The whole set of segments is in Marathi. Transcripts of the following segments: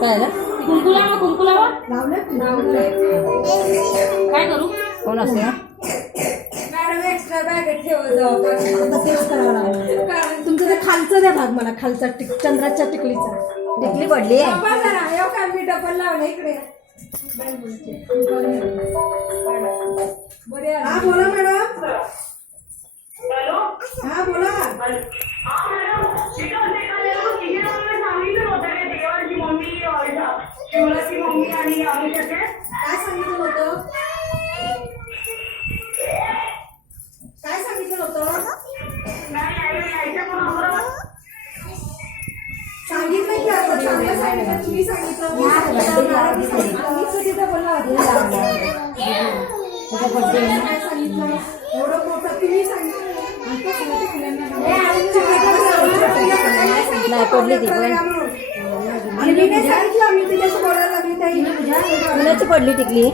काय ना कुंकू लावा काय करू कोण असते ना मॅडम एक्स्ट्रा बॅगेत ठेवत जाऊ आता तेच करावं लागेल. तुमचं ते खालचं द्या भाग मला, खालचा चंद्राच्या टिकलीचा. टिकली पडली आहे. काय मी डबल लावलं इकडे. हा बोला मॅडम. हा बोला. शिवराची मम्मी आणि अमिताचे काय सांगितलं होतं? काय सांगितलं होतं? सांगितलं की आता चांगलं सांगितलं, तुम्ही सांगितलं काय सांगितलं एवढं मोठं तुम्ही सांगितलं. नाही पडली ती पण आणि मी नाही सांगितलं, आम्ही तिच्याशी बोलायला लागली ताई. कुणाची पडली टिकली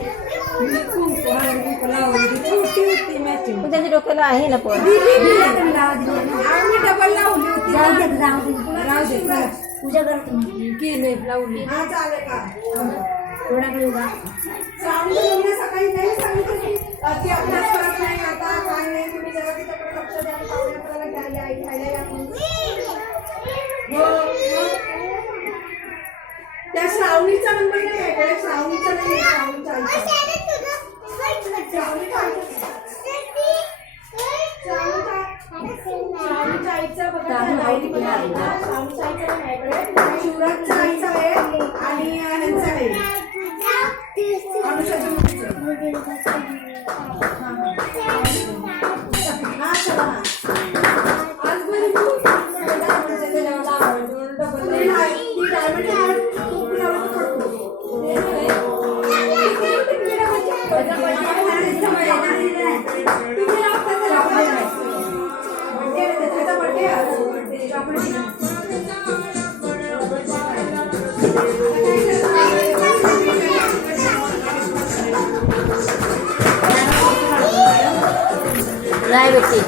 छोटी होती मॅचिंग. पण त्यांच्या डोक्याला आहे ना पण आम्ही डबल लावली होती. राहू दे चला. पूजा करतो की नाही लावली. हा चालेल का कोणाकडे उभा श्रावणी सकाळी नाही सांगितलं की ती अभ्यास करत नाही आता काय नाही, तुम्ही जरा तिच्याकडे लक्ष द्या, पाहुण्याकडे घ्यायला आई खायला या म्हणून. त्या श्रावणीचा नंबर नाही आहे, श्रावणीचा नाही, श्रावणीचा आईचा. श्रावणीच्या आईचा बघा, श्रावणीच्या आईचा माझ्याकडे, शिवराजच्या आईचा आहे आणि ह्यांचा आहे अनुषाच्या मुलीचं. हा चला ना. आज बरी नाही भेटली